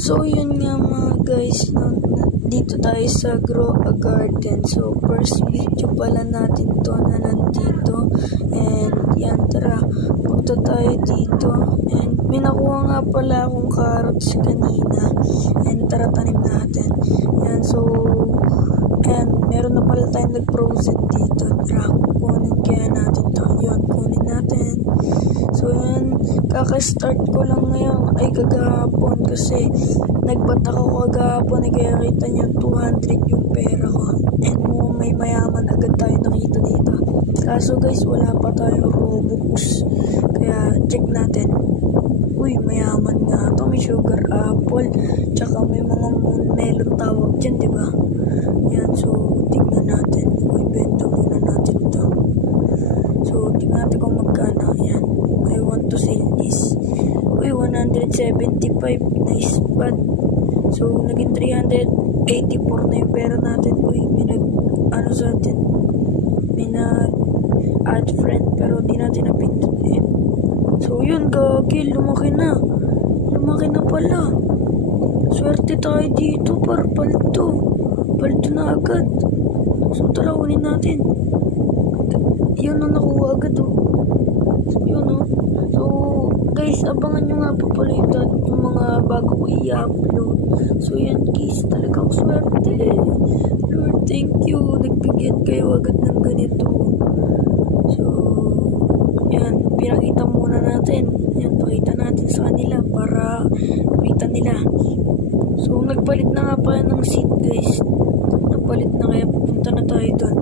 So yun nga mga guys, no, dito tayo sa Grow a Garden. So first video pala natin to na nandito. And yan, tara, punta tayo dito. And may nakuha nga pala akong carrots kanina. And tara, tanim natin. Yan, so and meron na pala tayong nag-frozen dito. Tara, kunin kaya natin to. Yun, kunin natin. So yan, kaka-start ko lang ngayon ay kagahapon kasi nagbata ko kagahapon ay kaya kita niyo 200 yung pera ko. And may mayaman agad tayo nakita dito. Kaso guys, wala pa tayong Robux. Kaya check natin. Uy, mayaman nga ito. May sugar apple. Tsaka may mga moon melon tawag dyan, diba? Yan, so tingnan natin. Uy, benta muna natin ito. So tingnan natin kung magkano. Yan, I want to sell this. Uy, 175. Nice, but so naging 384 na yung pera natin. Uy, ano sa atin, may add friend pero di natin napindot eh. So yun, gagi, lumaki na pala. Swerte tayo dito, para palto na agad. So tara, unin natin. Yun na, nakuha agad oh. So yun oh. So guys, abangan nyo nga pa pala yung mga bago ko i-upload. So yan guys, talagang swerte. Lord, thank you. Nagbigyan kayo agad ng ganito. So yan, pinakita muna natin. Yan, pakita natin sa kanila para makita nila. So nagpalit na nga pala ng seed guys. Nagpalit na, kaya pupunta na tayo doon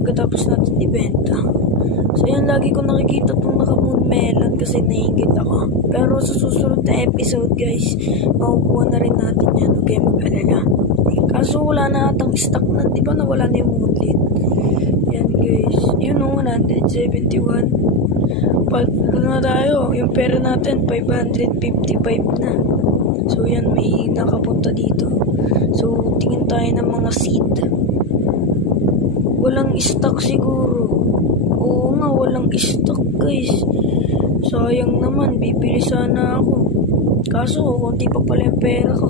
pagkatapos natin ibenta. So yan, lagi ko nakikita itong naka-moon melon kasi naingit ako. Pero sa susunod na episode guys, makukuha na rin natin yan. Huwag kayo mag-alala. Kaso wala na atang stock na, di ba nawala na yung moonlit. Yan guys, yun o, 171. Pagka na tayo, yung pera natin 555 na. So yan, may nakapunta dito. So tingin tayo ng mga seed. Walang stock siguro. Oo nga, walang stock guys. Sayang naman, bibili sana ako. Kaso konti pa pala yung pera ko.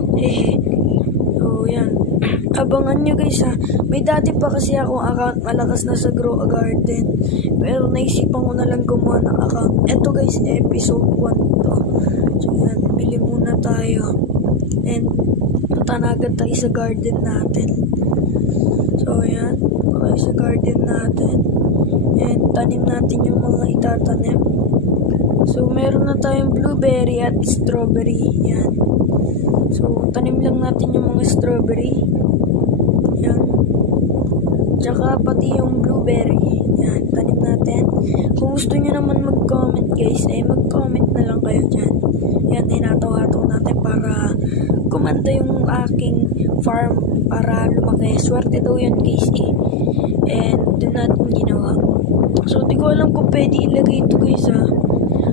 So yan, abangan nyo guys ha. May dati pa kasi akong account malakas na sa Grow a Garden. Pero naisipan ko na lang gumawa ng account. Eto guys, episode 1 to. So yan, bili muna tayo. And punta na agad tayo sa garden natin. So yan, okay, sa garden natin. And tanim natin yung mga itatanim. So meron na tayong blueberry at strawberry. Yan. So tanim lang natin yung mga strawberry. Yan. Tsaka pati yung blueberry. Yan, tanim natin. Kung gusto nyo naman mag-comment guys, eh mag-comment na lang kayo dyan. Yan, inataw-hataw natin para kumanda yung aking farm para lumaki. Swerte daw yan guys eh. And doon natin ginawa. So di ko alam kung pwede ilagay ito guys ha.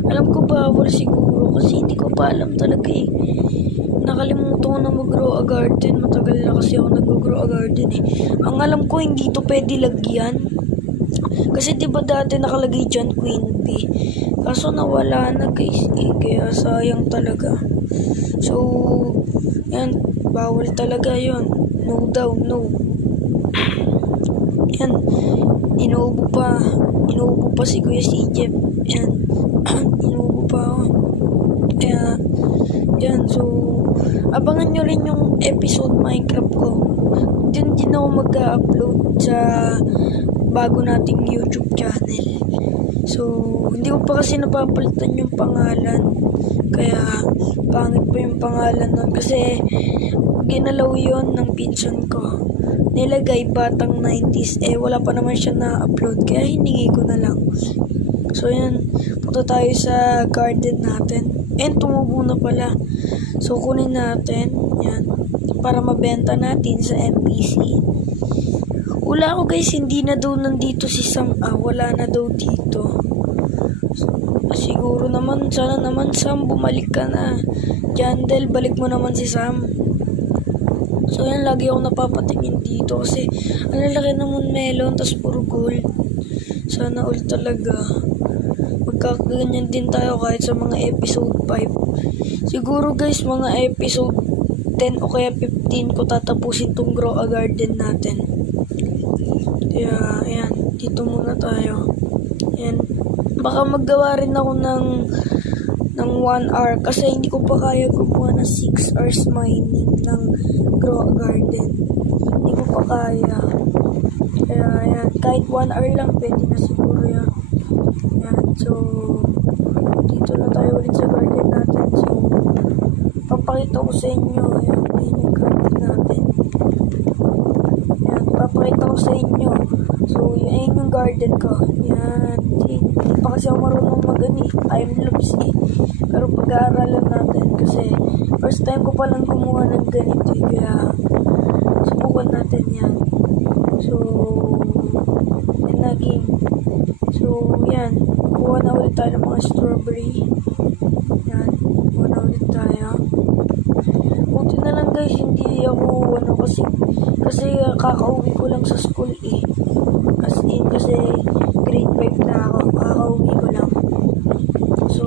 Alam ko bawal siguro kasi hindi ko pa alam talaga eh. Nakalimutan ko na mag-grow a garden. Matagal na kasi ako nag-grow a garden eh. Ang alam ko hindi ito pwede lagyan. Kasi diba dati nakalagay dyan Queen Bee. Kaso nawala na guys eh. Kaya sayang talaga. So yan, bawal talaga yon. No daw, no. Yan, inuubo pa si Kuya Jeff. Yan, inuubo pa ako. Kaya yan, so abangan nyo rin yung episode Minecraft ko. Din ako mag-upload sa bago nating YouTube channel. So hindi ko pa kasi napapalitan yung pangalan. Kaya pangit pa yung pangalan nun kasi ginalaw yon ng pinsan ko. Nilagay batang 90s eh wala pa naman siya na-upload kaya hiningi ko na lang. So yan, punta tayo sa garden natin. And tumubo na pala. So kunin natin yan para mabenta natin sa MPC. Wala ako guys, hindi na daw nandito si Sam. Wala na daw dito. Siguro naman, sana naman Sam, bumalik ka na. Jandel, balik mo naman si Sam. So yan, lagi ako napapatingin dito kasi ang lalaki naman melon, tas puro gold. Sana all talaga. Magkakaganyan din tayo kahit sa mga episode 5. Siguro guys, mga episode 10 o kaya 15 ko tatapusin tong grow a garden natin. Kaya, ayan, dito muna tayo. Ayan, baka maggawa rin ako ng 1 hour kasi hindi ko pa kaya gumawa ng 6 hours mining ng grow a garden. Hindi ko pa kaya. Kaya, ayan, kahit 1 hour lang, pwede na siguro yan. Ayan, so, dito na tayo ulit sa garden natin. So, papakita ko sa inyo. Ayan, ayan yung garden natin. Ayan, papakita ko sa inyo. So, ayan yung garden ko. Ayan, hindi pa kasi ako marunong time lapse eh. Pero pag-aaralan natin kasi first time ko palang gumawa ng ganito eh. Kaya, subukan natin yan. So, yan na game. So, yan. Kuha na ulit tayo ng mga strawberry. Yan. Kuha na ulit tayo. Buti na lang guys, hindi ako, kasi kakauwi ko lang sa school eh. Kasi grade 5 na ako, kakauwi ko lang. So,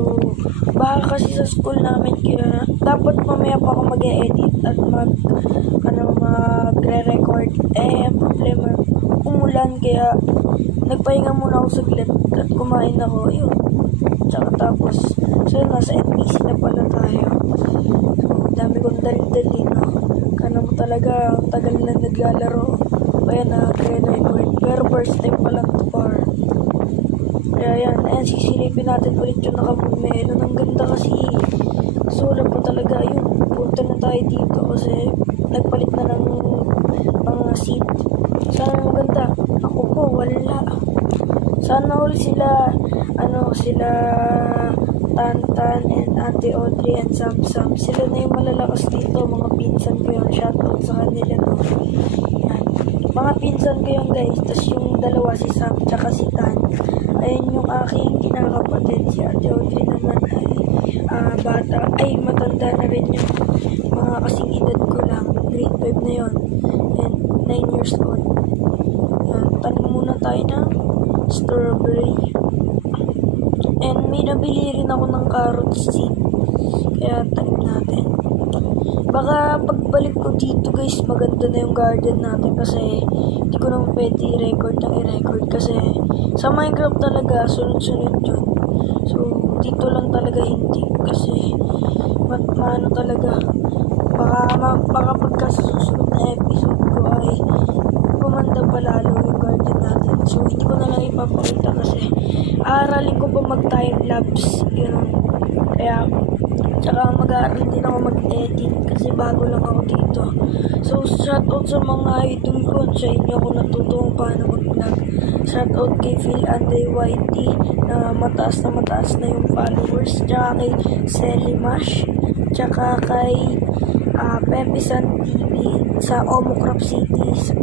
baka kasi sa school namin, kaya dapat mamaya pa ako mag-e-edit at magre-record. Problema, umulan, kaya nagpahinga muna ako saglit at kumain ako, yun. Tsaka tapos, so nasa NPC na pala tayo. So, dami kong dali-dali, no? Kana mo talaga, ang tagal na naglalaro. Kaya nag-record. Pero first time pa lang to par. Kaya yan, ayan, sisilipin natin ulit yung nakamumelo. Ang ganda kasi, wala pa talaga, yun. Punta na tayo dito kasi nagpalit na ng mga seat. Sana maganda. Ako po, wala. Sana all sila Tantan and Ate Audrey and Sam. Sila na yung malalakas dito, mga pinsan ko yung shoutout sa kanila, no? Yan. Mga pinsan ko yung guys, tas yung dalawa si Sam tsaka si Tan. Ayun yung aking kinakapatid, si Ate Audrey naman ay matanda na rin yung mga kasing edad ko lang, grade 5 na yon and 9 years old. Yan, tanim muna tayo ng strawberry. And may nabili rin ako ng carrot seed. Kaya tanim natin. Baka pagbalik ko dito guys, maganda na yung garden natin kasi hindi ko naman pwede i-record kasi sa Minecraft talaga sunod-sunod yun. So dito lang talaga hindi kasi maano talaga. Baka pagka sa susunod na episode ko ay gumanda pa lalo yung garden natin. So hindi ko na lang ipapakita kasi aaralin ko pa mag-time lapse, gano'n. Kaya, tsaka mag-aaral din ako mag-edit kasi bago lang ako dito. So, shoutout sa mga idol ko, sa inyo ako natutuwa paano mag-vlog. Shoutout kay Phil Anday YT na mataas na yung followers. Tsaka kay Selly Mash. Tsaka kay Pepisan TV sa Omocrop Cities.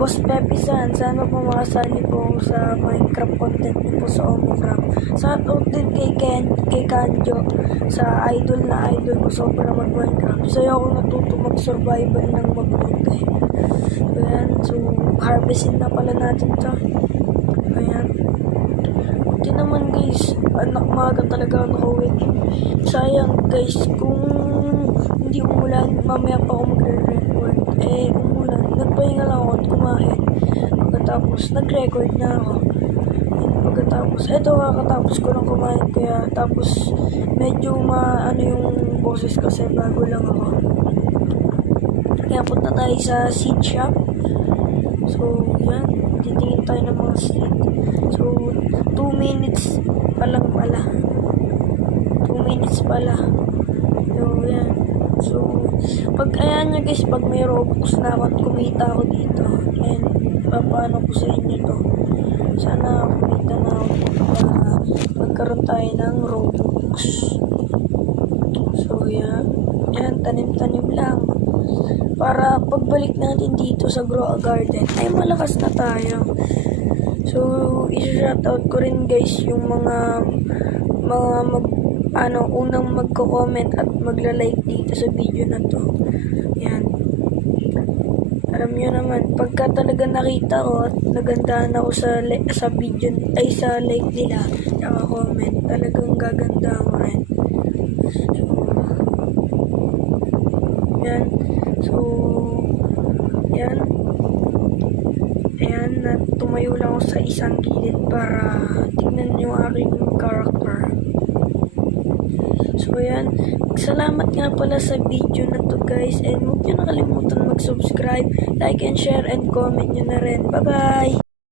Boss Pepisan, sana po makasali po sa Minecraft content niyo po sa Omocrop. Shoutout din kay Kanjo sa idol ko sobrang mag-Minecraft. So ako natuto mag-survival ng mabuti. Ayan, so harvestin na pala natin to. Ayan. Buti naman guys, anak maga talaga nakauwi. Sayang guys, kung hindi umulan, mamaya pa ako magre-record. Umulan, nagpahinga lang ako at kumain. Pagkatapos, nag-record na ako. Pagkatapos, kakatapos ko lang kumain. Kaya tapos, medyo yung boses kasi bago lang ako. Kaya punta tayo sa seed shop. So, yan. Titingin tayo ng mga seed. So, 2 minutes pa lang pala. 2 minutes pala. So, yan. So, ayan nyo guys, pag may Robux na ako at kumita ako dito, and paano ko sa inyo to. Sana kumita na ako dito para magkaroon tayo ng Robux. So, yan. Yan, tanim-tanim lang. Para pagbalik natin dito sa Grow a Garden, ay malakas na tayo. So, i-shoutout ko rin guys yung mga unang magko-comment at magla-like dito sa video na to. Yan. Alam nyo naman, pagka talaga nakita ko at nagandahan ako sa video, ay sa like nila, saka comment, talagang gaganda ko rin. So, Yan. So, yan. Ayan, tumayo lang ako sa isang gilid para tignan yung aking character. So, ayan. Salamat nga pala sa video na to guys. And huwag nyo nakalimutan mag-subscribe, like and share, and comment nyo na rin. Bye-bye!